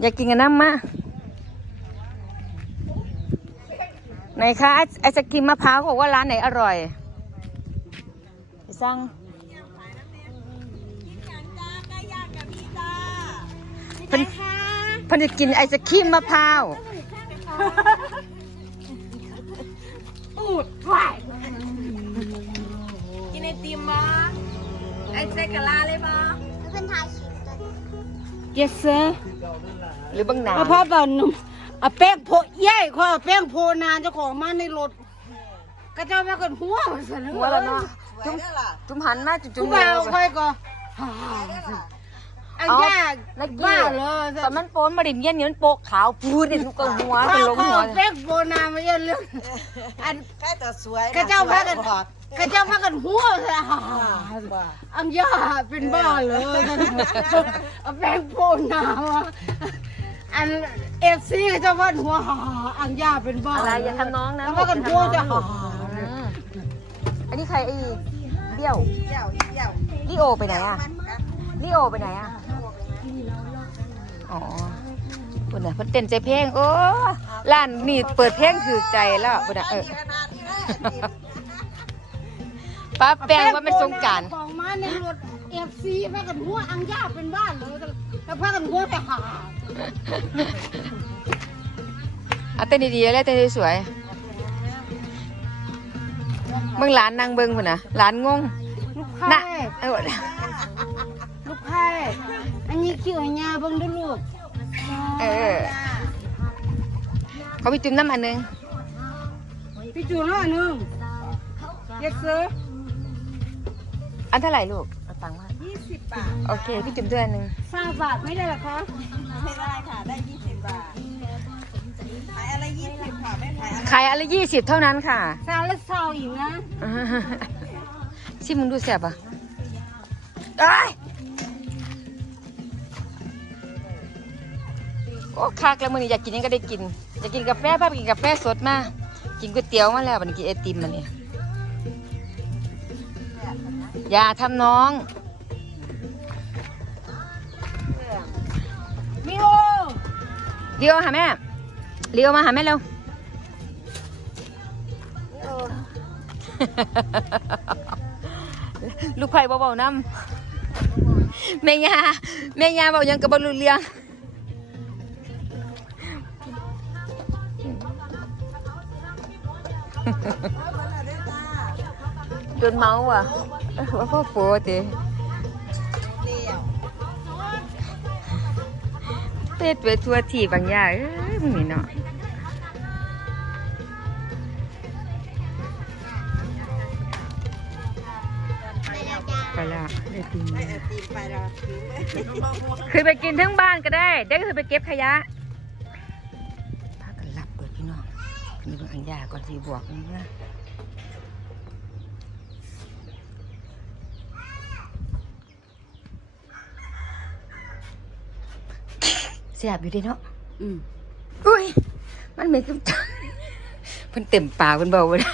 อยากกินกันน้ำมาไหนคะไอไอศกรีมมะพร้าวเขาบอกว่าร้านไหนอร่อยไปสั่งเพิ่นเพิ่นจะกินไอศกรีมมะพร้าวกินไอติมมาไอเซกะลาเลยมาเป็นถ่ายคลิปตัว yes sir หรือบางนาเอาผ้าแบบนุ่มเอาแป้งโพเย้ยขอเอาแป้งโพนานเจ้าของมาในรถก็เจ้ามากันหัวมันสั่นหัวแล้วเนาะจุ่มจุ่มหันมาจุ่มจุ่จุ๊มบเอาเค่อยก็อันยากนักบ้ากี้เลยตอนมันโปนมาดินเย็นเนี่ยมันโปกขาวพูดเด็นทุกกหัวข้าเป็นลงหัวแป้งโพนานมาเยอะเรื่องอันแค่ตัวสวยก็เจ้าพากันก็เจ้าพากันหัวซะอันยาเป็นบ้าเลยเอาแป้งโพนานมา อันเอฟซีเจ้าว่าหัวอันยาเป็นบ้าอะไรอย่าทำน้องนะแล้วพากันหัวจะหาอืมอันนี้ใครไอ้เบี้ยวเดี่ยวเดี่ยวลิโอไปไหนอะลิโอไปไหนอะอ๋อคนน่ะเพิ่นเต้นใจเพลงโอ้ร้านนี่เปิดเพลงถือใจแล้วคนน่ะเออป้าแปลงว่ามันสงกรารของมาในรถเอฟซีพากันหัวอังยาเป็นบ้านเลยแล้วพากันหัวไปหา เอาเต้นดีๆแล้วเต้นสวยๆเบิ่งหลานนางเบิ่งพุ่นน่ะหลานงงลูกน่ะไข่เออลูกไข่อันนี้คิวอันยาเบิ่งดูลูกเออเขาไปจุ่มน้ำอันหนึงพี่จูนแล้วอันหนึงเยสเซอร์อันเท่าไหร่ลูกเอาตังค์มายี่สิบบาทโอเคพี่จุ่มด้วยอันหนึง สามบาทไม่ได้หรอคะ ไม่ได้ค่ะ ได้ยี่สิบบาท ขายอะไรยี่สิบค่ะไม่ขายอะไรขายอะไรยี่สิบเท่านั้นค่ะสามและสาวอีกนะชิมมึงดูแสบอะเอ้ยโอ้คักแล้วมึงนี่อยากกินยังก็ได้กิน อยากกินกาแฟป้าไปกินกาแฟสดมา กินก๋วยเตี๋ยวมาแล้วบัดนกินไอติมมาเนี่ยอย่าทำน้อง เลียวหาแม่เลียวมาหาแม่เร็วลูกไผ่เบาๆน้ำแม่ยาแม่ยาเบายังกับบรู้เรื่องโดนเมาว่ะว่าพ่อโปเต เต็ดไปทั่วที่บางอย่างเอ้ยมึงนี่เนาะไปละได้กินไอติมไปแล้วเคยไปกินทั้งบ้านก็ได้ ได้ก็เคยไปเก็บขยะพากันหลับเปิดพี่น้องมีบางอย่างก่อนสีบวกนี่นะ เสียบอยู่เดีเนาะอืมอุ้ย มันไม่กับจังเพิ่นเต็มปากเพิ่นเบาบ่ได้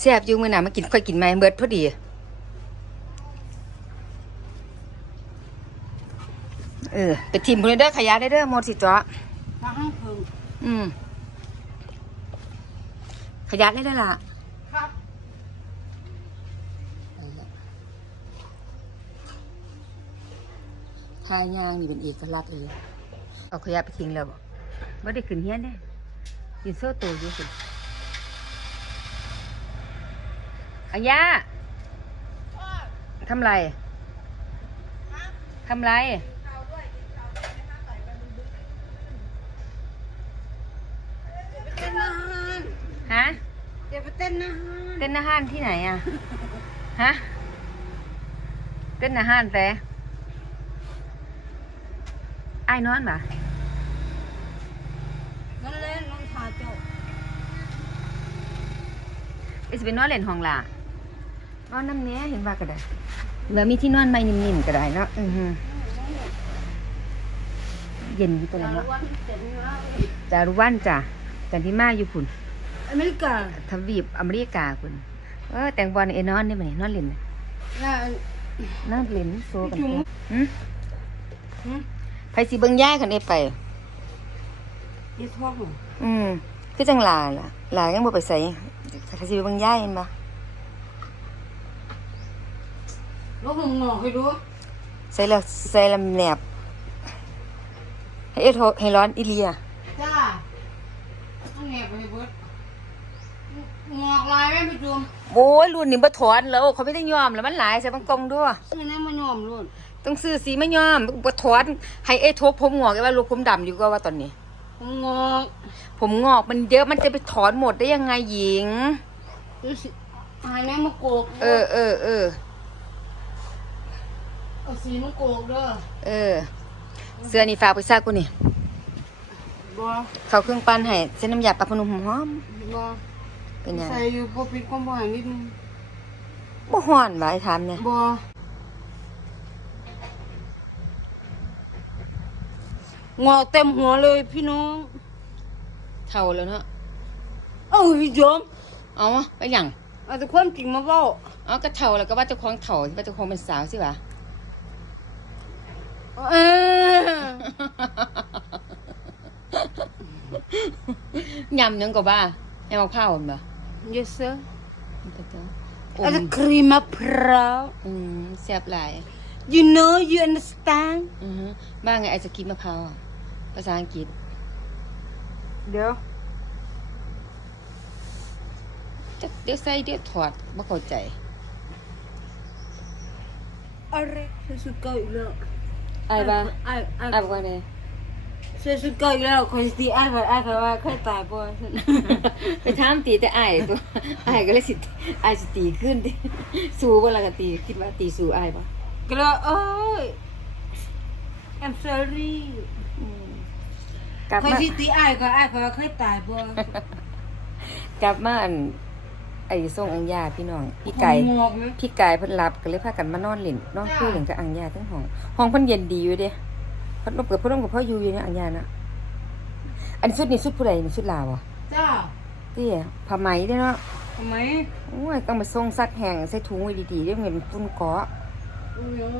แซ่บอยู่มื้อหน้ามากินค่อยกินใหม่เบิดพอดีเออไปทิมพุ่นเด้อขยะได้เด้อหมดสิจ้ะทางห้างคืนอืมขยะได้เด้อล่ะ ครับ ทายยางนี่เป็นเอกลักษณ์เลยเอาขยะไปทิ้งแล้วบ่บ่ได้ขึ้นเฮียนเด้กินโซ่โตอยู่สิอายาทำไรทำไรเต้นอาหารฮะเดี๋ยวไปเต้นอาหารเต้นอาหารที่ไหนอะ ฮะ เต้นอาหารแต่ไอ้ายนอนปะนั่นแหละน้องชาเจ้าไอ้สิเป็นนอนเล่นห้องล่ะนอนน้ำเนี้ยเห็นว่าก็ได้แล้วมีที่นอนไม่นิ่มๆก็ได้เนาะอือฮึเย็นอยู่ตัวนั้นเนาะวันเสร็จแล้วจารุวันจ้ะจันทิมาอยู่พุ่นอเมริกาทวีปอเมริกาพุ่นเออแต่งบอลเอนอนได้ไหมนอนเล่นน่ะแล้วนอนเล่นโซกันจุ๋มหืมหืม ไผสิเบิ่งยายคันได้ไป ยี่ท้องอืมคือจังหลาล่ะหลายังบ่ไปใส่ไผสิไปเบิ่งยายเห็นบ่แล้วผมงอกให้ดูใส่แล้วใส่แล้วแหนบให้เอ็ดโทให้ร้อนอีเลียจ้าต้องแงบไปให้เบิดงอกลายไหมพี่จุมโอ้ยรุ่นนี้บ่ถอนแล้วเขาไม่ได้ยอมแล้วมันหลายใส่บังกงด้วย ซื้อแน่มายอมรุ่น ต้องซื้อสีไม่ยอมบ่ถอนให้เอ็ดทกผมงอกไอ้ว่าลูกผมดำอยู่ก็ว่าตอนนี้ ผมงอก ผมงอกมันเยอะมันจะไปถอนหมดได้ยังไงหญิงดูสิหายแม่มาโกกเออเออเออเอาสีมาโกกเด้อเออ เสื้อนี่ฝากไปซากกูนี่บ่เขาเครื่องปั้นให้เส้นน้ำยาปลาพนุ่มหอมบ่ๆเป็นหยังใส่อยู่บ่ปิดความบ่อยนิดนึงบ่ฮ้อนว่าไอ้ถามเนี่ยบ่ งอกเต็มหัวเลยพี่น้องเท่าแล้วเนาะเอ้าพี่จอมเอาวะไปหยังเอาแต่ความจริงมาเว้าเอาก็เท่าแล้วก็ว่าเจ้าของเท่าว่าเจ้าของเป็นสาวสิวะเออ ยำยังก็บ้าแอมะพร้าวมันบ่ yes sir มันก็เจ้าอเอาแต่มครีมมะพร้าวอืมแซ่บหลาย you know you understand อือฮึบ้าไงไอศกรีมมะพร้าวอะ ภาษาอังกฤษ เดี๋ยวจะเดี๋ยวใส่เดี๋ยวถอดบ่เข้าใจ อะไรใส่สุดเก่าอีกแล้วไอ้ายบ้าไอ้ไอ้ไอ้ายบอกว่าไงใส่สุดเก่าอีกแล้วคอยสิไอ้ไอ้ไอ้เขาว่าเคยตายบ่ไปถามตีแต่ไอ้ายตัวไอ้ายก็เลยสิไอ้ายสิตีขึ้นดิสู้บ่ล่ะก็ตีคิดว่าตีสู้ไอ้ายบ่ก็เลยเอ้ย I'm sorry กลับคอยมาสิตีไอ้ก็ไอ้เขาว่าเคยตายบ่กลับมาอันไอ้ส่งอังยาพี่น้องพี่ไก่ผมงอกนะพี่ไก่เพิ่นรับก็เลยพากันมานอนเล่นนอนคุยเล่นกับอังยาทั้งห้องห้องเพิ่นเย็นดีอยู่เด้เพิ่นลบกับเพิ่นลบกับพ่ออยู่อยู่เนี่ยอังยานะอันนชุดนี้ชุดผู้ใดนี่ชุดลาวอะจ้าเตี้ยผ้าไหมเด้เนาะทำไมโอ้ยต้องมาส่งซักแห้งใส่ถุงไว้ดีๆเด้เงินมันฝุ่นเกาะอืมหืม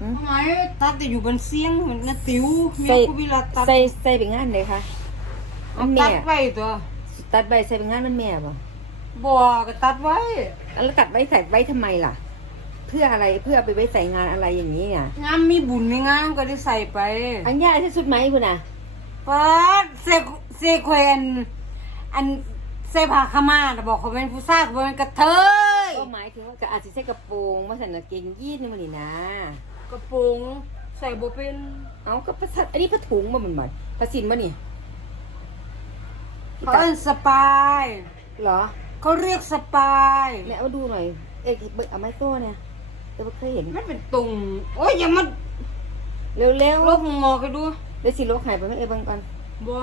ทำไมตัดแต่อยู่บนเสียงเหมือนนาติ๋วเมียใส่กูเวลาตัดใส่ใส่ไปงานเลยค่ะเอามันตัแม่ดไว้ตัวตัดใบใส่ไปงานมันแม่บ่บ่ก็ตัดไว้ แล้วตัดไว้ใส่ไว้ทำไมล่ะ เพื่ออะไรเพื่อเอาไปไว้ใส่งานอะไรอย่างนี้อะงานมีบุญมีงานก็ได้ใส่ไปอังยาใส่ชุดไหมคุณน่ะปัดเซเซแควนอันเซผ้าขาวม่าน่ะบอกเขาเป็นผู้ชายเขาเป็นกระเทยก็หมายถึงว่าก็อาจจะใส่กระโปรงว่าใส่กางเกงยีนนี่มันนี่นะ กระโปรงใส่บ่เป็นเอาก็ประสัดอันนี้ผ้าถุงบ่มันบ่ผ้าสินบ่นี่เขาเอิ้นสปายเหรอเขาเรียกสปายแม่เอาดูหน่อยเอ้ยเบิ่งเอาไม้โต้เนี่ยเราบ่เคยเห็นมันเป็นตุ่มโอ้ยอย่ามาเร็วลบหมอกให้ดูๆเดี๋ยวสิลกหายไปไหมเอ้ยเบิ่งก่อนบ่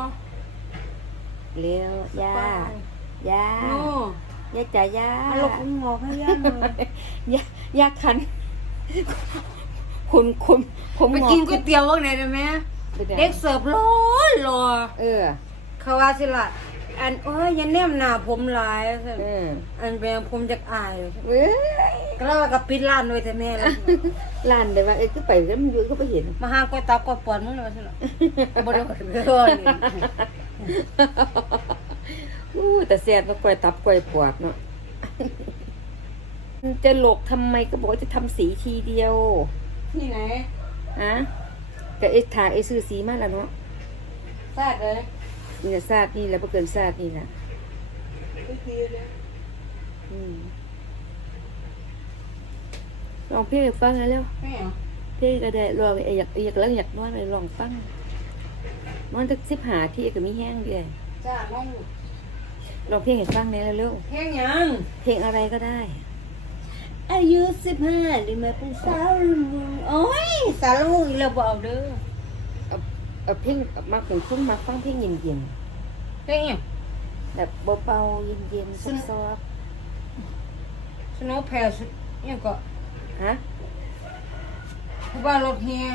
เร็วสย่าปายย่าโน่ย่าจ๋าย่าเอาลบหมอกให้ย่าหน่อยย่าย่าคัน คุณคุณผมไปงอกกินก๋วยเตี๋ยวว่าไหนได้ไหมไปไหนเด็กเสิร์ฟรอรอเออเขาว่าสิล่ะอันโอ้ยอยันแนมหน้าผมหลายซั่นเอออันเป็นผมจากอายเว้ยก็แล้วก็ปิดร้านไว้แต่แม่แล้วร้านเดี๋ยวว่าเอ้ยก็ไปแล้วมันอยู่ก็ไปเห็น มาหาก๋วยตับก๋วยปอนมึงเลยสิล่ะบ่ได้ขึ้นไปรอนี่อู้แต่แซ่บมากกล้วยตับกล้วยปวดเนาะจะหลกทำไมก็บอกว่าจะทำสีทีเดียว ที่ไหนฮะแต่ไอ้ทาไอ้ซื้อสีมาแล้วเนาะซาดเลยนี่แหละซาดนี่แหละบ่เกินซาดนี่แหละไปทีเลยอืมลองเพลงให้ฟังหนะเร็วแม่เหรอเพลงก็ได้ลองไอ้อยากอยากแล้วอยากนอนไปลองฟังมันจะสิบหาที่ก็มีแห้งเดียวจ้าน้องลองเพลงให้ฟังในอยเร็วเพลงหยังๆเพลงอะไรก็ได้ อายุสิบห้าหรือมาเป็นสาวรุ่นวงโอ้ยสาวรุ่นวงอีกแล้วบ่เอาเด้อเอาเอาเพลงมาถึงคุ้นมาฟังเพลงเย็นเพลงหยังๆแบบเบาๆเย็นๆซอฟสโนว์แพลสุดยังก็ๆฮะผู้บ้ารถเฮีย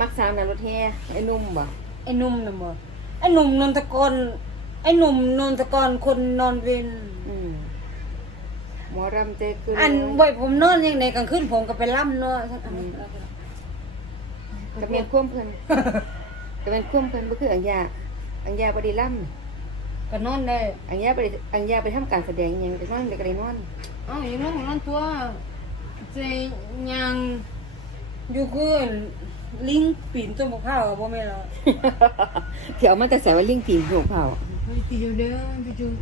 มักสาวหนารถแห่ไอ้หนุ่มบ่ไอ้หนุ่มน่ะบ่ไอ้หนุ่มนนทกรไอ้หนุ่มนนทกรคนนอนเวนอืม หมอรำใจขึ้นอันบ่อยผมนอนยังไงกลางคืนผมก็ไปล่ำเนาะอืมก็แม่นควมเพิ่นก็แม่นควมเพิ่นบ่คืออังยาอังยาบ่ได้ล่ำก็นอนได้อังยาบ่ได้อังยาไปทำการแสดงอิหยังก็นอนก็ได้นอนเอ้าอย่างนั้นนั่นตัวจะยังอยู่คือลิงปีนต้นมะพร้าวบ่แม่นล่ะเดี๋ยวมันจะใส่ว่าลิงปีนหัวเผาไปตีอยู่เด้อไปจุง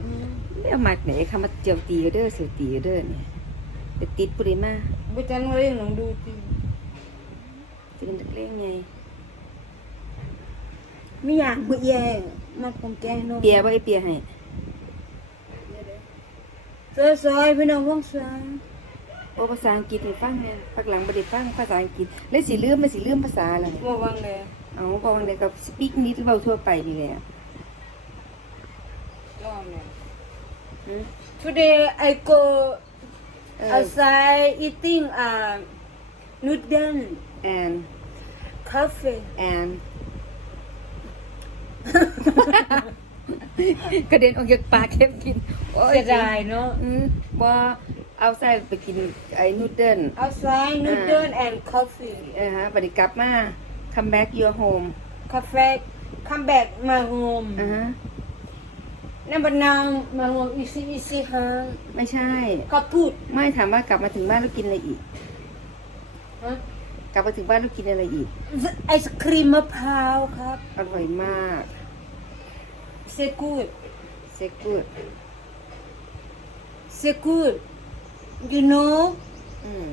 ไม่เอามาไหนคำว่าเจียวตีก็เด้อเสียวตีก็เด้อเนี่ยไปติดปุริมาบ่จันว่าเรื่องหนังดูติจะเป็นนักเลงไงมีหยังบ่แย่มาคงแกงนมเปียบ่ไอเปียให้ซอยๆพี่น้องวงซางโอ้ภาษาอังกฤษให้ฟังแม่พักหลังบ่ได้ฟังภาษาอังกฤษเลยสิลืมมันสิลืมภาษาแล้วบ่วังเลยเอาพอวันเดียวกับสปีกนิดเบาทั่วไปนี่แหละ ยอมเลยอืม Today I go เออ outside eating uh noodle and cafe and กระเด็นออกจากปากเข้มกินโอ้ยเสียดายเนาะอืมบ่เอาใส่ไปกินไอ้นูเดิล outside noodle and coffee เออฮะบัดนี้กลับมา come back your home cafe come back my home อ่าฮะ นั่นบันนางมาหวงอีซีอีซีฮะไม่ใช่ ก็พูดไม่ถามว่ากลับมาถึงบ้านแล้วกินอะไรอีก ฮะกลับมาถึงบ้านแล้วกินอะไรอีก ไอศครีมมะพร้าวครับอร่อยมากเซกูดเซ็กกูดเซกูด you know อืม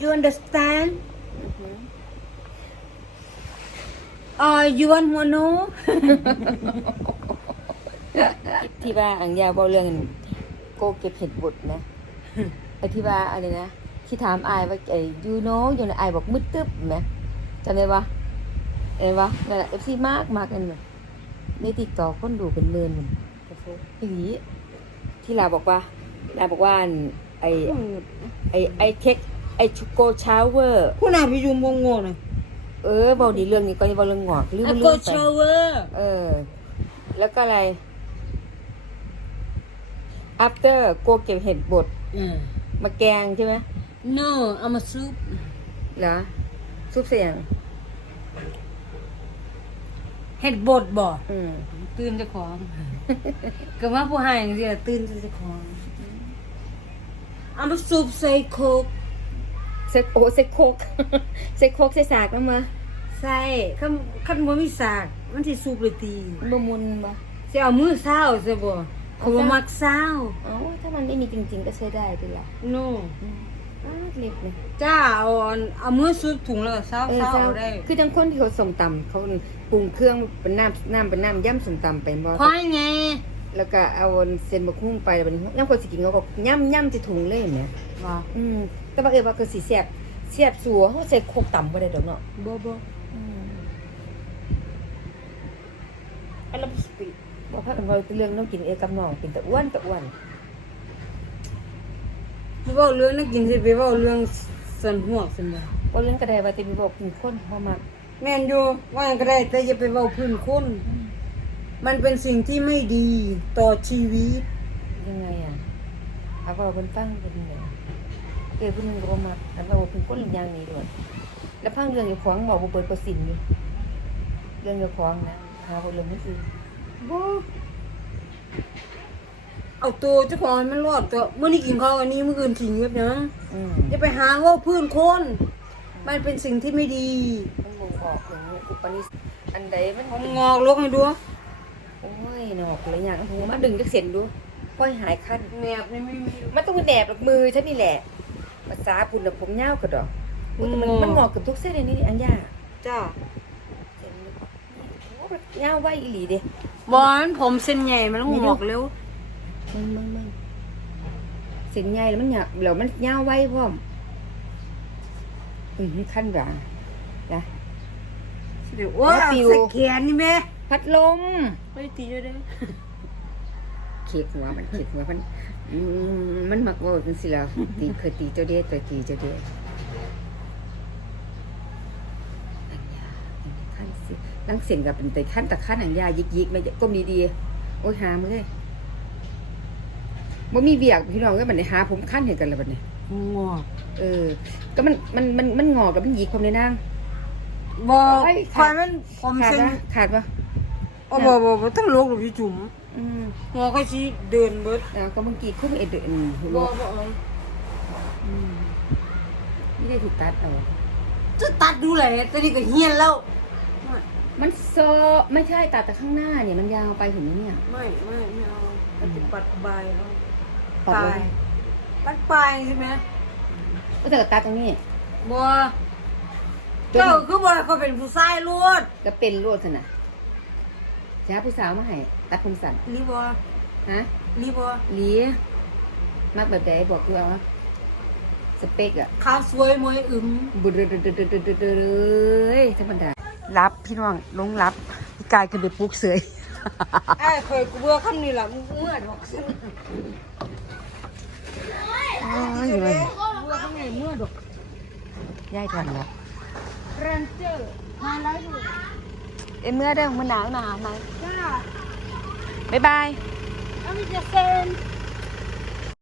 you understand อือหือ uh you want to know ที่ว่าอังยาบอกเรื่องโกเก็บเห็ดบดนะไอ้ที่ว่าอะไรนะที่ถามอายว่าไอ้ยูโนอยู่ในอายบอกมืดตึ๊บไหมจำได้ปะเห็นปะนั่นแหละเอฟซีมากมากกันเลยในติดต่อคนดูเป็นเมินมันทีนี้ที่ลาบอกว่าลาบอกว่าอันไอไอไอเทคไอชูโกชาวเวอร์คุณอาพี่ยุงงงงนะ เออบอกดีเรื่องนี้ก็จะบอกเรื่องงอกลืมอะลืโกมไปชาวเวอร์เออ แล้วก็อะไร after โกเก็บเห็ดบดอืมมาแกงใช่ไหม no เอามาซุปเหรอซุปเสียงเฮ็ดบดบ่อืมตื่นเจ้าของก็ว่าผู้ให้จังซี่ล่ะตื่นเจ้าของเอามาซุปใส่โคก เซ็กโอเซ็กโคกเซ็กโคกใส่สากแล้วมาใส่คันคันบ่มีสากมันสิซุปเลยตีบมุนมาสิเอามือเศร้าซะบ่เขาบ่มักเศร้าเอ้าถ้ามันไม่มีจริง ๆ ก็ใช้ได้ดีละ no อ้าวเล็บเลยจ้าเอาอันเอามือซุปถุงแล้วก็เศร้าเออเศร้าเจ้าเอาได้ คือจังคนที่เขาส่งตำเขาปรุงเครื่องเป็นน้ำน้ำเป็นน้ำย่ำส่งตำไปบ่ควายไง แล้วก็เอาเส้นบะคุ้งไปแล้วบัดนี้ย่ำคนสิกินเขาก็ย่ำย่ำที่ถุงเลยเห็นไหมว่าอืมแต่ว่าเออว่าคือสีแสบแสบสัวเขาใส่โคกต่ำบ่ได้ดอกเนาะบ่บ่อันละสปีบ่พักกันว่าเรื่องน้องกินเอกับน้องเป็นแต่อ้วนแต่อ้วนไปเว้าเรื่องนักกินสิไปเว้าเรื่องสันหัวกซั่นบ่บ่เรื่องก็ได้ว่าแต่มีบอกเป็นคนบ่มักแม่นอยู่ว่าก็ได้แต่อย่าไปเว้าพื้นคนมั นเป็นสิ่งที่ไม่ดีต่อชีวิต ยังไงอะเอาว่าเพิ่นฟังเป็นไงเออเพิ่นบ่มักอันว่าบ่เป็นคนอย่างนี้ด้วยแล้วพังเรื่องอยู่ของบอกบ่เปิดบ่สิ้นอยู่เรื่องอยู่ของนะหาบ่เรื่องนี้คือบ่เอาตัวเจ้าของให้มันรอดตัวเมื่อนี้กินข้าวอันนี้เมื่อคืนทิ้งเว็บยังอืมอย่าไปหาเว่าพื้นคน มันเป็นสิ่งที่ไม่ดีมันบ่บอกถึงอุปนิสอันใดมัน ผมงอกลกให้ดู โอ้ยนอกหลายอย่างหูมาดึงจักเส้นดูค่อยหายคันแหนบนี่ไม่มีมันต้องแหนบหลักมือฉันนี่แหละภาษาปุ่นกับผมยาวกระดอกอุ๊ยแต่มันมันเหมาะกับทุกเส้นเลยนี่อันยาจ้าเส้นมันโอ้ยยาวไว้อีหลีเด้ บอลผมเส้นใหญ่มันต้องงอกเร็ว มึงมึงมึงเส้นใหญ่แล้วมันหยาบแล้วมันยาวไว้พร้อม อืมขั้นกว่านะ เดี๋ยวว่าปิวใส่แขนนี่แม่ พัดลมไปตีด้วยเด้อเข็กหัวมันเข็กหัวมันอืมมันมักเว่าจังสิล่ะตีเคยตีเจ้าเด้ตัวตีเจ้าเด้อันยาอันนี้ขั้นสิตั้งเสียงกับเป็นแต่ขั้นแต่ขั้นอันยายิกยิกๆไม่ก้มดีๆโอ้ยหามือเลยบ่มีเบียกพี่น้องก็บัดนี้หาผมขั้นเห็นกันแล้วบัดนี้บงัวเออ ก็มันมันมันมันงอกับมันหยิกความในนางบ่เอ้ยควายมันผมขาดเส้นปะขาดปะ อ๋อบ่บ่บ่ต้องลกหรอกพี่จุ๋มอืมหัวก็สิเดินเบิดแล้วก็เมื่อกี้คุ้มเอ็ดเดือนบ่บ่เอาอืมนี่ได้ถูกตัดเอาจะตัดดูแลตอนนี้ก็เฮียนแล้ว มันโซไม่ใช่ตัดแต่ข้างหน้าเนี่ยมันยาวไปถึงนี้เนี่ย ไม่ไม่ไม่เอาปฏิบัติบายเอาตัดปลาเลยยตัดปลายใช่ไหมก็จะตัดตรงนี้บัวเจ้าคือบ่เขาเป็นผู้ชายรวดก็เป็นรวดสนะ จ้าผู้สาวมาให้ตัดผมสั้นรีบัวฮะรีบัวหลีมักแบบใดบอกคือเอาวะสเปกอะขาวสวยมวยอึมบุดเลยธรรมดารับพี่น้องลงรับพี่กายขึ้นไปปลุกเสยไอ้เคยกูเบื่อคำนี้ล่ะมึงเมื่อดอกซึ่งโอ้ยเลยเบื่อคำนี้เมื่อดอกย่ายทันแล้วเรนเจอร์มาแล้วดูเอ้ย เมื่อเด้อมันห